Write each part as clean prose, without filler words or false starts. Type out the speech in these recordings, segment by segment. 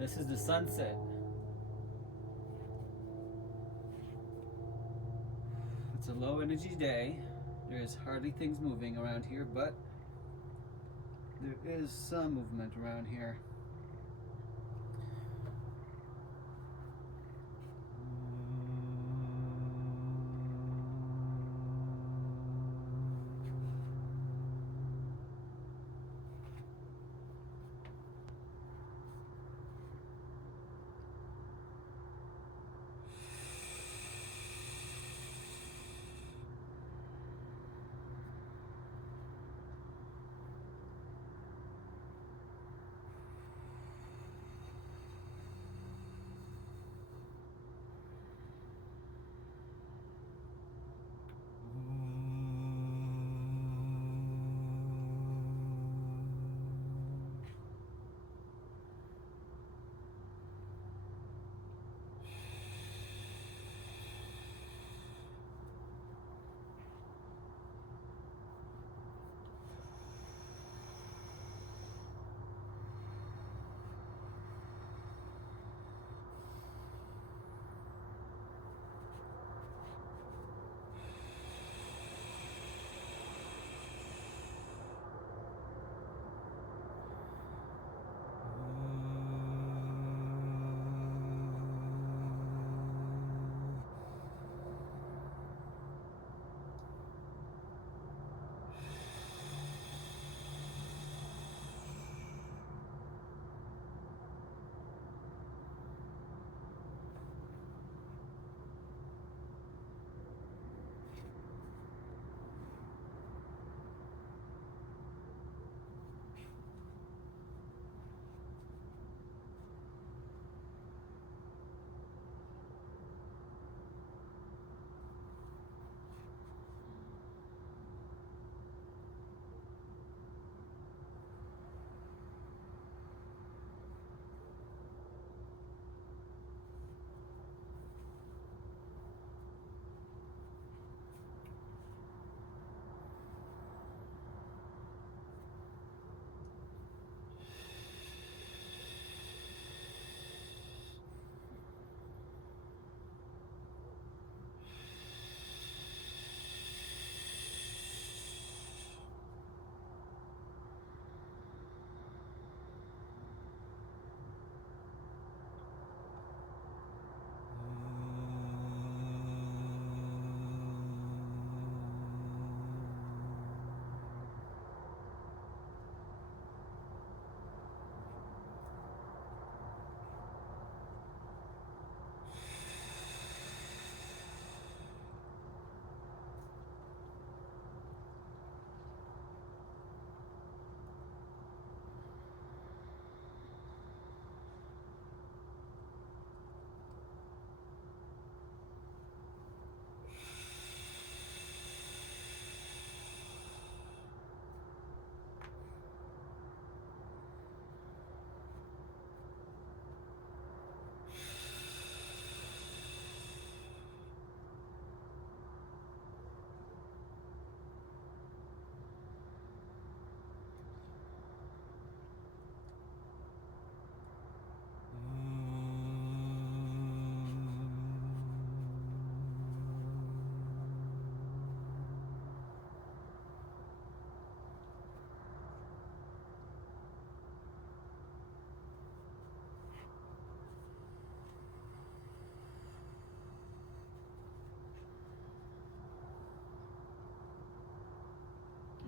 This is the sunset. It's a low energy day. There's hardly things moving around here, but there is some movement around here.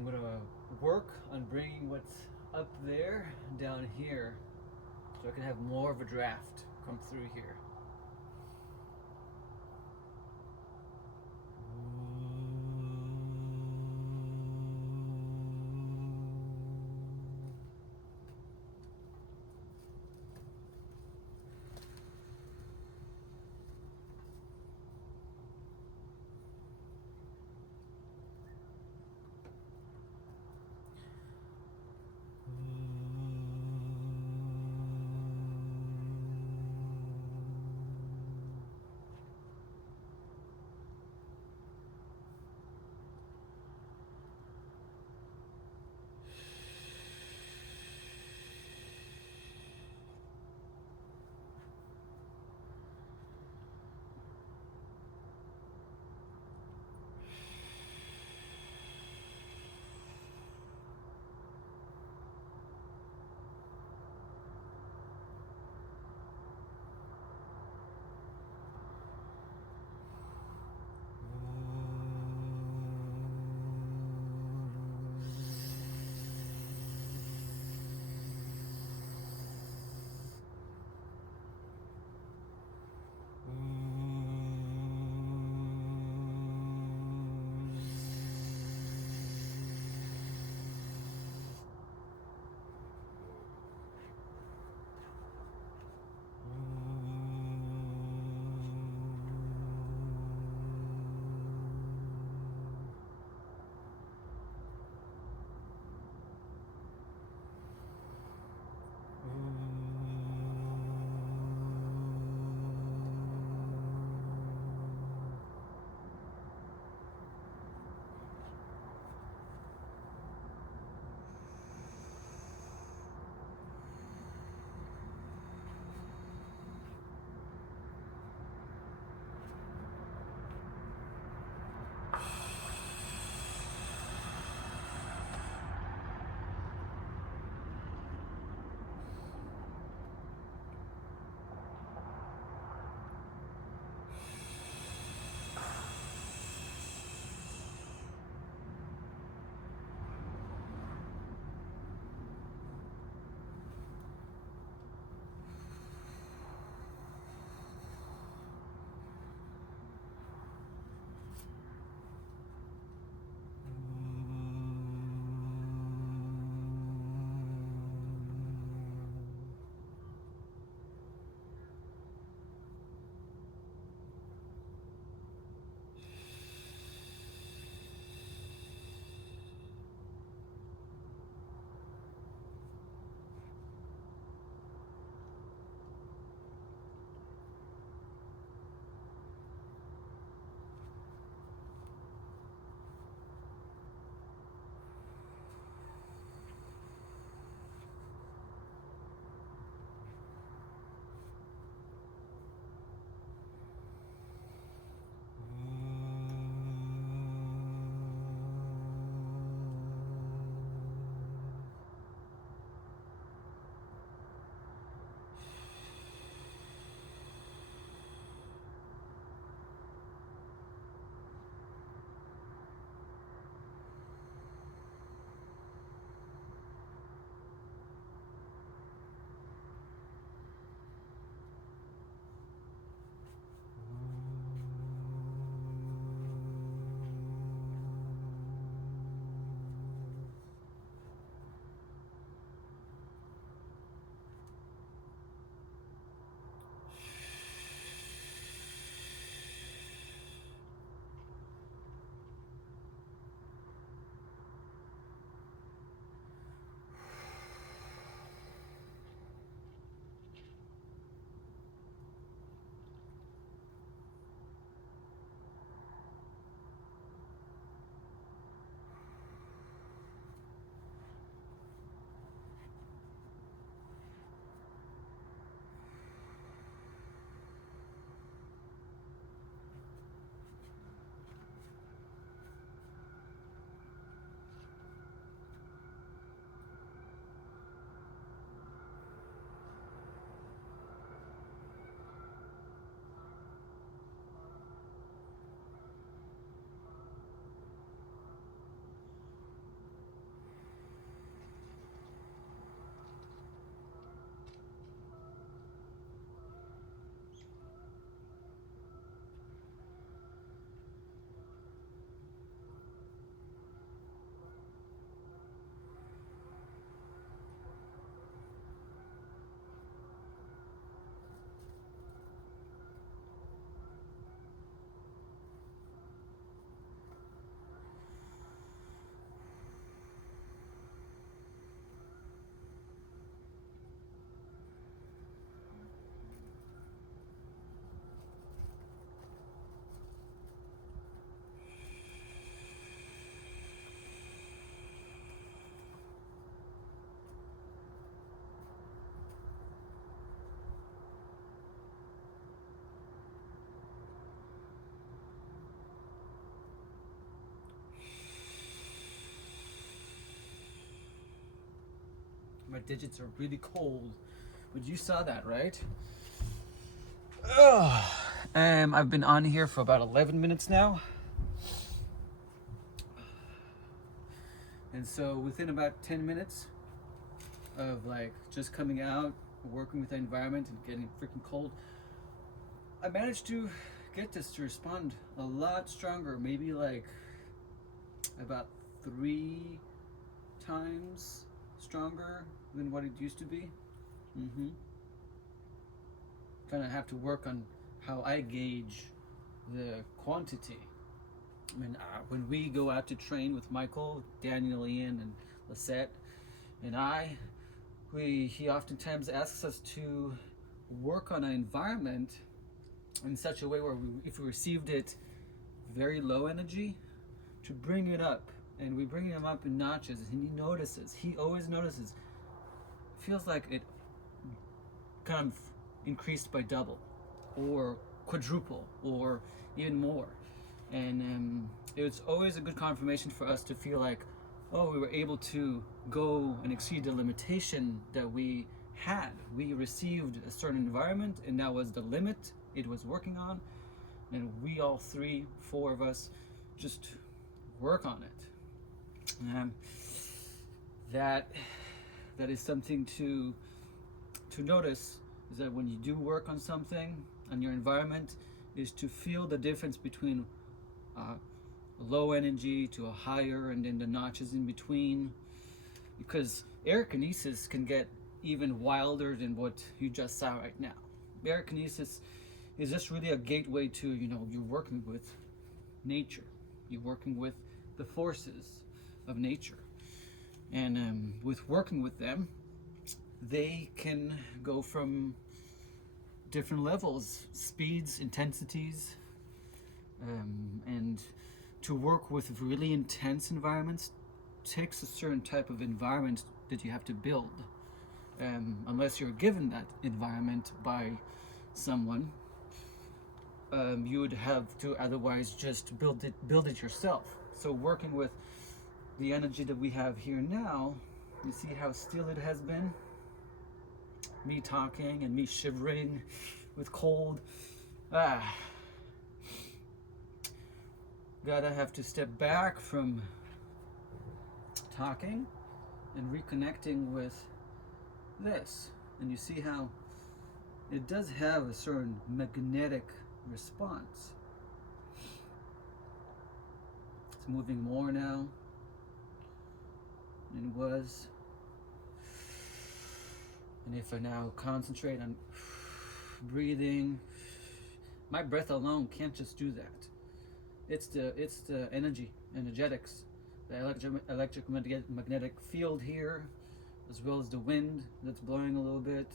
I'm gonna work on bringing what's up there down here so I can have more of a draft come through here. digits are really cold. But you saw that, right? Ugh. I've been on here for about 11 minutes now. And so within about 10 minutes of like just coming out, working with the environment and getting freaking cold, I managed to get this to respond a lot stronger, maybe like about 3 times stronger than what it used to be. Kind of have to work on how I gauge the quantity. I mean, when we go out to train with Michael, Daniel, Ian, and Lisette, and he oftentimes asks us to work on an environment in such a way where if we received it very low energy, to bring it up, and we bring him up in notches, and he always notices, feels like it kind of increased by double or quadruple or even more. And it was always a good confirmation for us to feel like, oh, we were able to go and exceed the limitation that we had. We received a certain environment, and that was the limit it was working on, and we all 3-4 of us just work on it. That is something to notice, is that when you do work on something, on your environment, is to feel the difference between low energy to a higher, and then the notches in between, because aerokinesis can get even wilder than what you just saw right now. Aerokinesis is just really a gateway to, you're working with nature, you're working with the forces of nature, and with working with them, they can go from different levels, speeds, intensities, and to work with really intense environments takes a certain type of environment that you have to build, unless you're given that environment by someone. You would have to otherwise just build it yourself. So working with the energy that we have here now, you see how still it has been? Me talking and me shivering with cold. Gotta have to step back from talking and reconnecting with this. And you see how it does have a certain magnetic response. It's moving more now than it was. And if I now concentrate on breathing, my breath alone can't just do that. It's the energetics, the electromagnetic field here, as well as the wind that's blowing a little bit.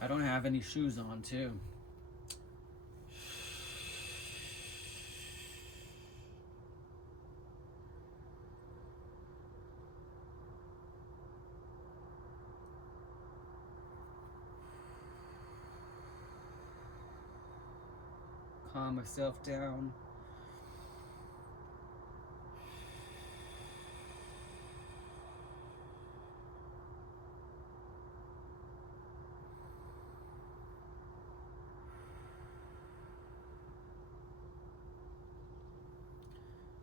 I don't have any shoes on, too. Calm myself down.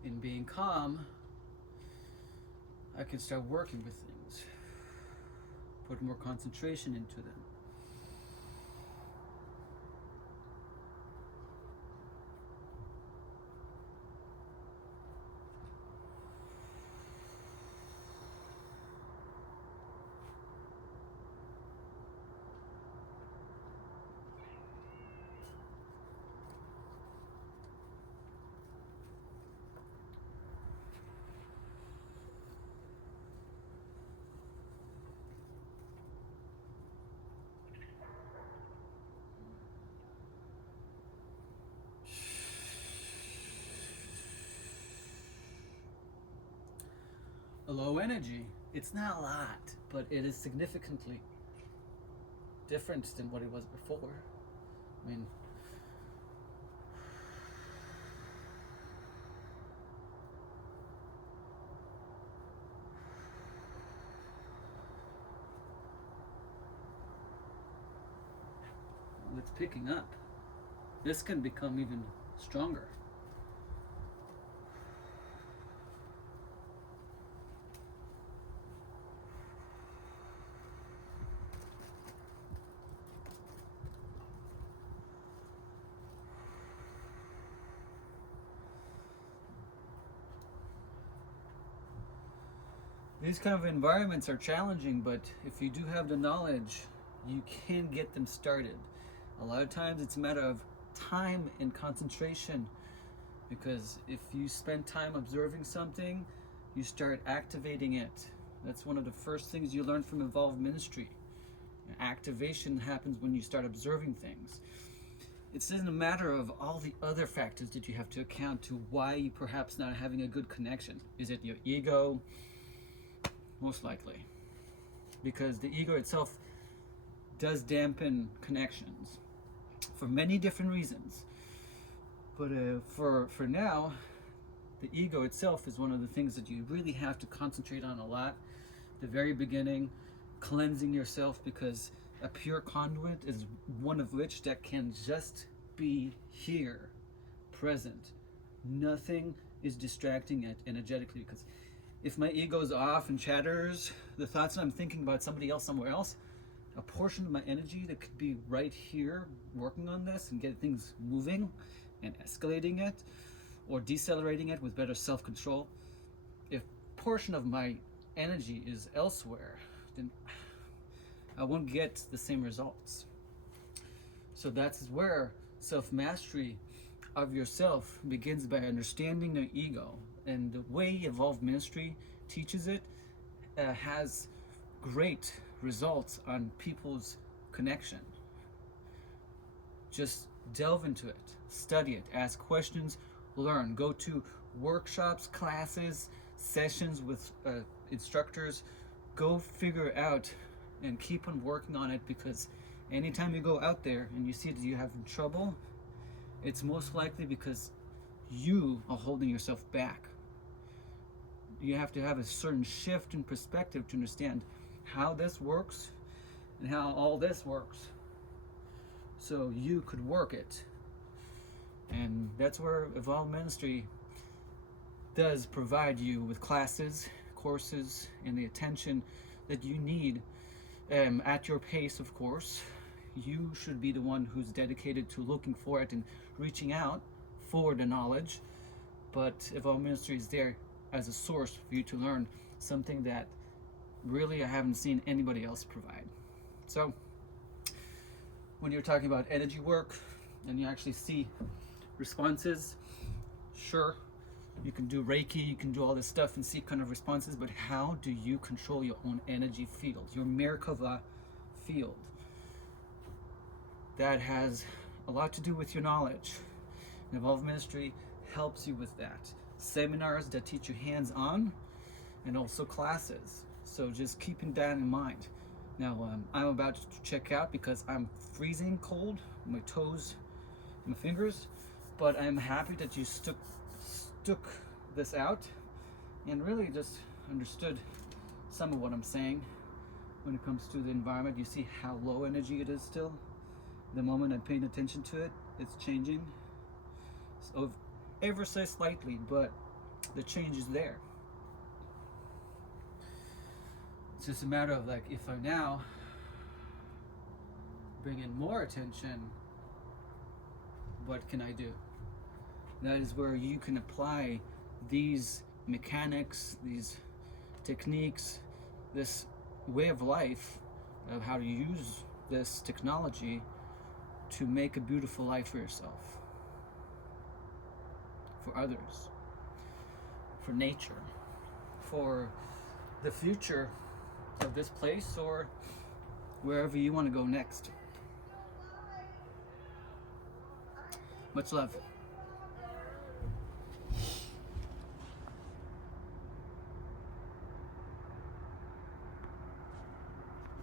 In being calm, I can start working with things, put more concentration into them. a low energy. It's not a lot, but it is significantly different than what it was before. I mean, it's picking up. This can become even stronger. These kind of environments are challenging, but if you do have the knowledge, you can get them started. A lot of times it's a matter of time and concentration, because if you spend time observing something, you start activating it. That's one of the first things you learn from involved ministry. Activation happens when you start observing things. It isn't a matter of all the other factors that you have to account to why you perhaps not having a good connection. Is it your ego? Most likely, because the ego itself does dampen connections for many different reasons. But for now, the ego itself is one of the things that you really have to concentrate on a lot. The very beginning, cleansing yourself, because a pure conduit is one of which that can just be here, present. Nothing is distracting it energetically, because if my ego's off and chatters, the thoughts that I'm thinking about somebody else somewhere else, a portion of my energy that could be right here working on this and get things moving and escalating it or decelerating it with better self-control, if a portion of my energy is elsewhere, then I won't get the same results. So that's where self-mastery of yourself begins, by understanding the ego. And the way Evolved Ministry teaches it has great results on people's connection. Just delve into it, study it, ask questions, learn. Go to workshops, classes, sessions with instructors. Go figure out and keep on working on it, because anytime you go out there and you see that you're having trouble, it's most likely because you are holding yourself back. You have to have a certain shift in perspective to understand how this works and how all this works, so you could work it. And that's where Evolved Ministry does provide you with classes, courses, and the attention that you need at your pace, of course. You should be the one who's dedicated to looking for it and reaching out for the knowledge, but Evolved Ministry is there as a source for you to learn something that really I haven't seen anybody else provide. So when you're talking about energy work and you actually see responses, sure, you can do Reiki, you can do all this stuff and see kind of responses, but how do you control your own energy field, your Merkava field? That has a lot to do with your knowledge. And Evolved Ministry helps you with that. Seminars that teach you hands-on, and also classes. So just keeping that in mind. Now I'm about to check out because I'm freezing cold, my toes, my fingers, but I'm happy that you stuck this out and really just understood some of what I'm saying when it comes to the environment. You see how low energy it is still. The moment I'm paying attention to it, it's changing. So ever so slightly, but the change is there. It's just a matter of, like, if I now bring in more attention, what can I do? That is where you can apply these mechanics, these techniques, this way of life of how to use this technology to make a beautiful life for yourself, for others, for nature, for the future of this place, or wherever you want to go next. Much love.